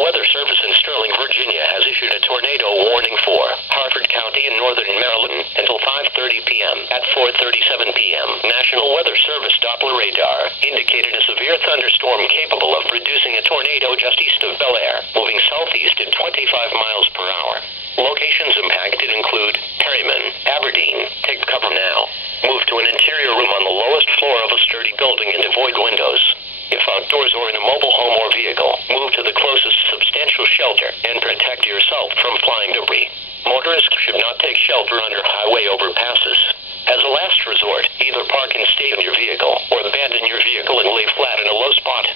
National Weather Service in Sterling, Virginia has issued a tornado warning for Harford County in northern Maryland until 5:30 p.m. At 4:37 p.m., National Weather Service Doppler radar indicated a severe thunderstorm capable of producing a tornado just east of Bel Air, moving southeast at 25 miles per hour. Locations impacted include Perryman, Aberdeen. Take cover now. Move to an interior room on the lowest floor of a sturdy building and avoid windows. If outdoors or in a mobile home or vehicle, move to the closest substantial shelter and protect yourself from flying debris. Motorists should not take shelter under highway overpasses. As a last resort, either park and stay in your vehicle or abandon your vehicle and lay flat in a low spot.